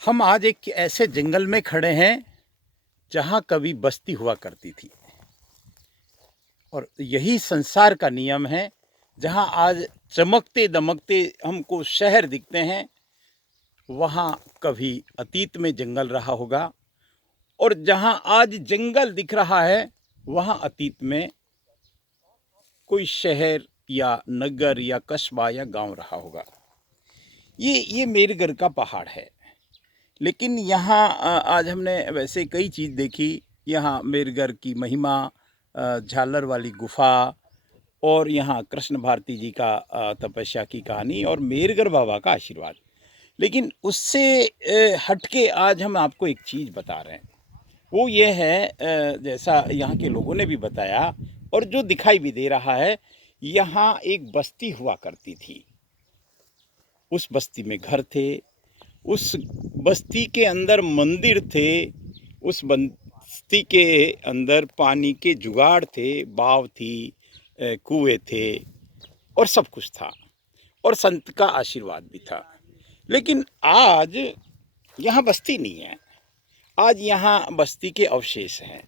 हम आज एक ऐसे जंगल में खड़े हैं जहाँ कभी बस्ती हुआ करती थी और यही संसार का नियम है। जहाँ आज चमकते दमकते हमको शहर दिखते हैं, वहाँ कभी अतीत में जंगल रहा होगा। और जहाँ आज जंगल दिख रहा है, वहाँ अतीत में कोई शहर या नगर या कस्बा या गांव रहा होगा। ये मेरे घर का पहाड़ है, लेकिन यहाँ आज हमने वैसे कई चीज़ देखी। यहाँ मेरगर की महिमा, झालर वाली गुफा, और यहाँ कृष्ण भारती जी का तपस्या की कहानी और मेरगर बाबा का आशीर्वाद। लेकिन उससे हटके आज हम आपको एक चीज़ बता रहे हैं। वो ये है, जैसा यहाँ के लोगों ने भी बताया और जो दिखाई भी दे रहा है, यहाँ एक बस्ती हुआ करती थी। उस बस्ती में घर थे, उस बस्ती के अंदर मंदिर थे, उस बस्ती के अंदर पानी के जुगाड़ थे, बाव थी, कुएं थे और सब कुछ था, और संत का आशीर्वाद भी था। लेकिन आज यहाँ बस्ती नहीं है। आज यहाँ बस्ती के अवशेष हैं।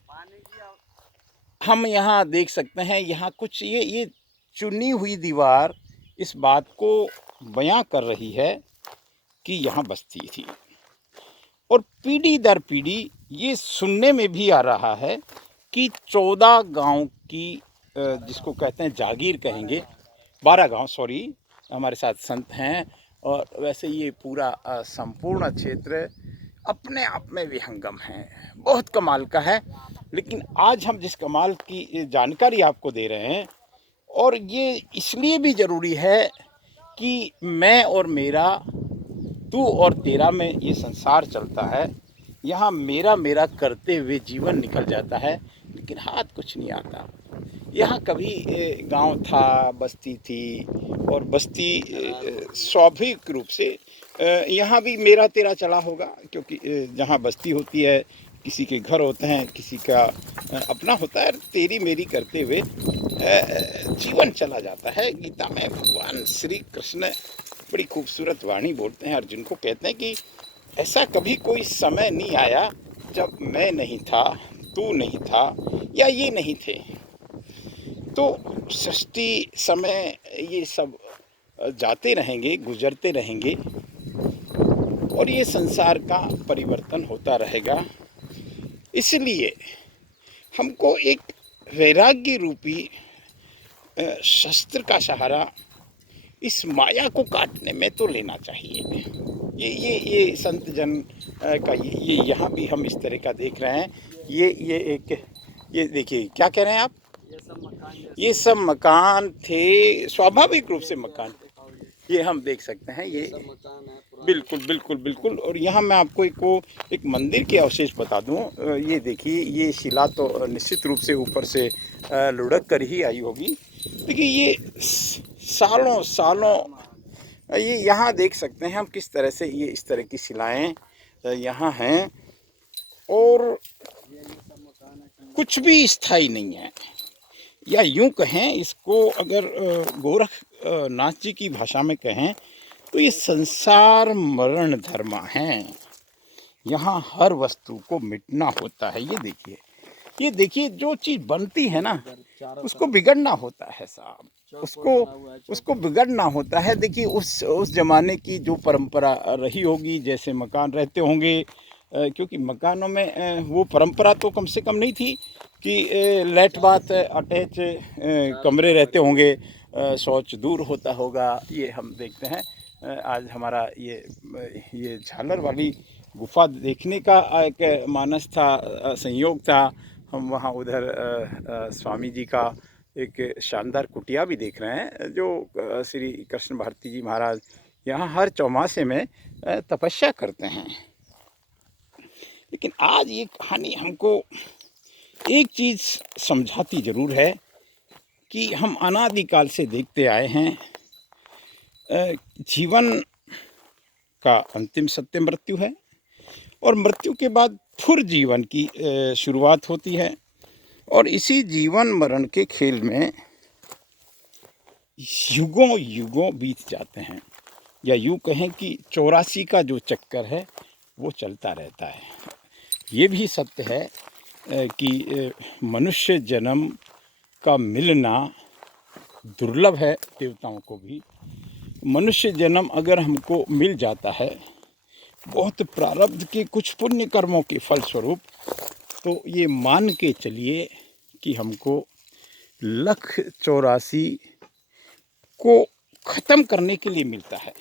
हम यहाँ देख सकते हैं, यहाँ कुछ ये चुनी हुई दीवार इस बात को बयां कर रही है कि यहाँ बस्ती थी। और पीढ़ी दर पीढ़ी ये सुनने में भी आ रहा है कि 14 गांव की, जिसको कहते हैं जागीर कहेंगे, 12 गांव, सॉरी, हमारे साथ संत हैं। और वैसे ये पूरा संपूर्ण क्षेत्र अपने आप में विहंगम है, बहुत कमाल का है। लेकिन आज हम जिस कमाल की जानकारी आपको दे रहे हैं, और ये इसलिए भी ज़रूरी है कि मैं और मेरा, तू और तेरा में ये संसार चलता है। यहाँ मेरा मेरा करते हुए जीवन निकल जाता है, लेकिन हाथ कुछ नहीं आता। यहाँ कभी गांव था, बस्ती थी, और बस्ती स्वाभाविक रूप से यहाँ भी मेरा तेरा चला होगा, क्योंकि जहाँ बस्ती होती है, किसी के घर होते हैं, किसी का अपना होता है, तेरी मेरी करते हुए जीवन चला जाता है। गीता में भगवान श्री कृष्ण बड़ी खूबसूरत वाणी बोलते हैं अर्जुन को, कहते हैं कि ऐसा कभी कोई समय नहीं आया जब मैं नहीं था, तू नहीं था, या ये नहीं थे। तो सृष्टि, समय, ये सब जाते रहेंगे, गुजरते रहेंगे, और ये संसार का परिवर्तन होता रहेगा। इसलिए हमको एक वैराग्य रूपी शस्त्र का सहारा इस माया को काटने में तो लेना चाहिए। ये संत जन का ये यहाँ भी हम इस तरह का देख रहे हैं। ये एक, ये देखिए क्या कह रहे हैं आप, ये सब मकान थे, स्वाभाविक रूप से मकान, ये हम देख सकते हैं। ये बिल्कुल बिल्कुल बिल्कुल। और यहाँ मैं आपको एक मंदिर के अवशेष बता दूँ। ये देखिए, ये शिला तो निश्चित रूप से ऊपर से लुढ़क कर ही आई होगी। देखिए, ये सालों सालों, ये यहाँ देख सकते हैं हम किस तरह से ये इस तरह की शिलाएं यहाँ हैं, और कुछ भी स्थायी नहीं है। या यूं कहें इसको, अगर गोरखनाथ जी की भाषा में कहें तो ये संसार मरण धर्म है। यहाँ हर वस्तु को मिटना होता है। ये देखिए जो चीज़ बनती है ना, उसको बिगड़ना होता है साहब, उसको बिगड़ना होता है। देखिए उस जमाने की जो परंपरा रही होगी, जैसे मकान रहते होंगे, क्योंकि मकानों में वो परंपरा तो कम से कम नहीं थी कि लेट बाथ अटैच कमरे रहते होंगे, शौच दूर होता होगा। ये हम देखते हैं। आज हमारा ये झालर वाली गुफा देखने का एक मानस था, संयोग था। हम वहाँ उधर स्वामी जी का एक शानदार कुटिया भी देख रहे हैं, जो श्री कृष्ण भारती जी महाराज यहाँ हर चौमासे में तपस्या करते हैं। लेकिन आज ये कहानी हमको एक चीज़ समझाती ज़रूर है कि हम अनादिकाल से देखते आए हैं, जीवन का अंतिम सत्य मृत्यु है, और मृत्यु के बाद फिर जीवन की शुरुआत होती है। और इसी जीवन मरण के खेल में युगों युगों बीत जाते हैं, या यूँ कहें कि 84 का जो चक्कर है वो चलता रहता है। ये भी सत्य है कि मनुष्य जन्म का मिलना दुर्लभ है। देवताओं को भी मनुष्य जन्म अगर हमको मिल जाता है बहुत प्रारब्ध के कुछ पुण्य कर्मों के फलस्वरूप, तो ये मान के चलिए कि हमको 1,84,000 को ख़त्म करने के लिए मिलता है,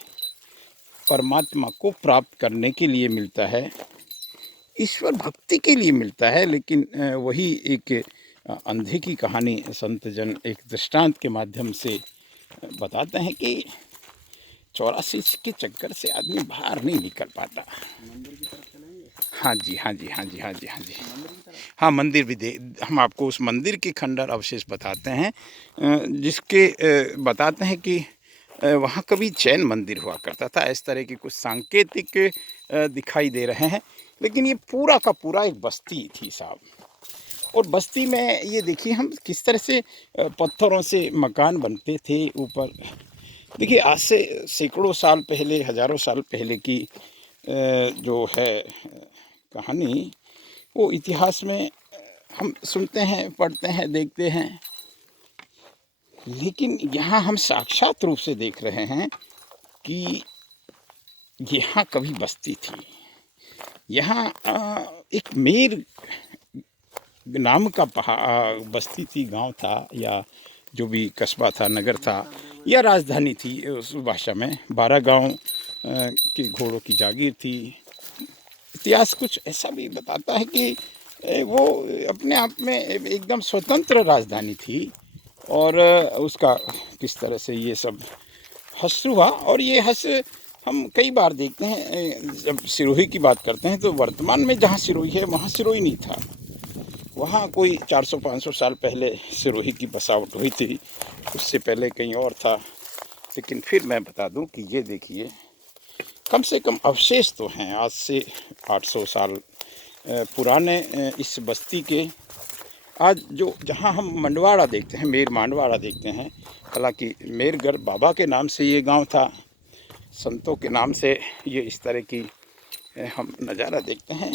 परमात्मा को प्राप्त करने के लिए मिलता है, ईश्वर भक्ति के लिए मिलता है। लेकिन वही एक अंधे की कहानी संत जन एक दृष्टांत के माध्यम से बताते हैं कि 84 के चक्कर से आदमी बाहर नहीं निकल पाता। हाँ जी, हाँ जी, हाँ जी, हाँ जी, हाँ जी, हाँ मंदिर भी हम आपको उस मंदिर के खंडर अवशेष बताते हैं, जिसके बताते हैं कि वहाँ कभी जैन मंदिर हुआ करता था। इस तरह के कुछ सांकेतिक दिखाई दे रहे हैं, लेकिन ये पूरा का पूरा एक बस्ती थी साहब। और बस्ती में ये देखिए हम किस तरह से पत्थरों से मकान बनते थे ऊपर। देखिए आज से सैकड़ों साल पहले, हज़ारों साल पहले की जो है कहानी, वो इतिहास में हम सुनते हैं, पढ़ते हैं, देखते हैं, लेकिन यहाँ हम साक्षात रूप से देख रहे हैं कि यहाँ कभी बस्ती थी। यहाँ एक मेर नाम का बस्ती थी, गांव था, या जो भी कस्बा था, नगर था, या राजधानी थी उस भाषा में। 12 गांव के घोड़ों की जागीर थी। इतिहास कुछ ऐसा भी बताता है कि वो अपने आप में एकदम स्वतंत्र राजधानी थी, और उसका किस तरह से ये सब हश्र हुआ। और ये हश्र हम कई बार देखते हैं। जब सिरोही की बात करते हैं तो वर्तमान में जहाँ सिरोही है वहाँ सिरोही नहीं था, वहाँ कोई 400-500 साल पहले सिरोही की बसावट हुई थी, उससे पहले कहीं और था। लेकिन फिर मैं बता दूं कि ये देखिए कम से कम अवशेष तो हैं आज से 800 साल पुराने इस बस्ती के। आज जो जहाँ हम मंडवाड़ा देखते हैं, मेर मांडवाड़ा देखते हैं, हालांकि मेरगढ़ बाबा के नाम से ये गांव था, संतों के नाम से ये इस तरह की हम नज़ारा देखते हैं।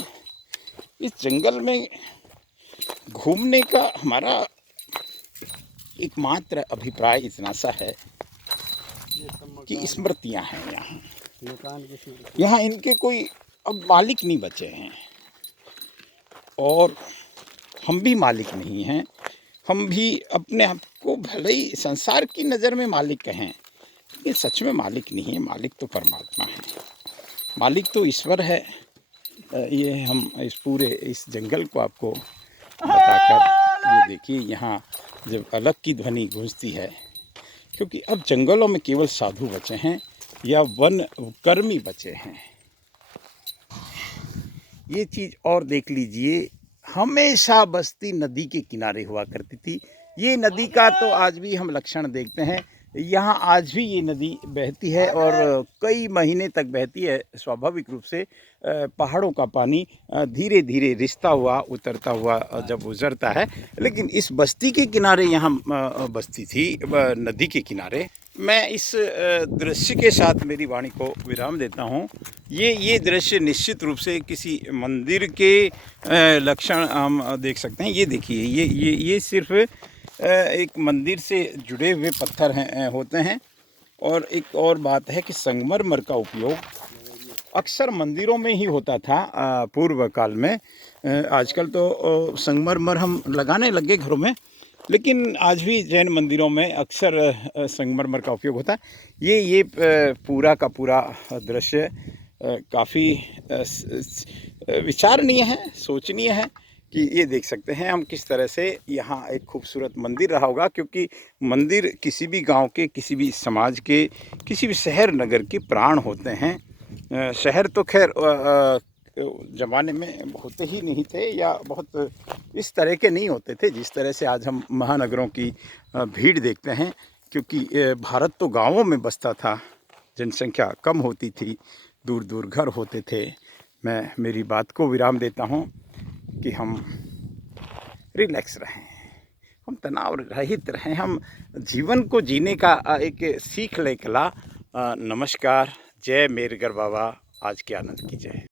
इस जंगल में घूमने का हमारा एकमात्र अभिप्राय इतना सा है कि स्मृतियाँ हैं यहाँ इनके कोई अब मालिक नहीं बचे हैं, और हम भी मालिक नहीं हैं। हम भी अपने आप को भले ही संसार की नज़र में मालिक कहें, लेकिन सच में मालिक नहीं है। मालिक तो परमात्मा है, मालिक तो ईश्वर है। ये हम इस पूरे इस जंगल को आपको बताकर, ये देखिए यहाँ जब अलग की ध्वनि गूंजती है, क्योंकि अब जंगलों में केवल साधु बचे हैं या वन कर्मी बचे हैं। ये चीज़ और देख लीजिए, हमेशा बस्ती नदी के किनारे हुआ करती थी। ये नदी का तो आज भी हम लक्षण देखते हैं। यहाँ आज भी ये नदी बहती है और कई महीने तक बहती है। स्वाभाविक रूप से पहाड़ों का पानी धीरे धीरे रिसता हुआ, उतरता हुआ जब गुजरता है। लेकिन इस बस्ती के किनारे यहाँ बस्ती थी, नदी के किनारे। मैं इस दृश्य के साथ मेरी वाणी को विराम देता हूँ। ये दृश्य निश्चित रूप से किसी मंदिर के लक्षण हम देख सकते हैं। ये देखिए, ये सिर्फ एक मंदिर से जुड़े हुए पत्थर हैं होते हैं। और एक और बात है कि संगमरमर का उपयोग अक्सर मंदिरों में ही होता था पूर्व काल में। आजकल तो संगमरमर हम लगाने लगे घरों में, लेकिन आज भी जैन मंदिरों में अक्सर संगमरमर का उपयोग होता है। ये पूरा का पूरा दृश्य काफ़ी विचारणीय है, सोचनीय है कि ये देख सकते हैं हम किस तरह से यहाँ एक खूबसूरत मंदिर रहा होगा। क्योंकि मंदिर किसी भी गांव के, किसी भी समाज के, किसी भी शहर नगर के प्राण होते हैं। शहर तो खैर ज़माने में होते ही नहीं थे, या बहुत इस तरह के नहीं होते थे जिस तरह से आज हम महानगरों की भीड़ देखते हैं। क्योंकि भारत तो गाँवों में बसता था, जनसंख्या कम होती थी, दूर दूर घर होते थे। मैं मेरी बात को विराम देता हूँ कि हम रिलैक्स रहें, हम तनाव रहित रहें, हम जीवन को जीने का एक सीख ले कला। नमस्कार, जय मेरगढ़ बाबा, आज के आनंद की जय।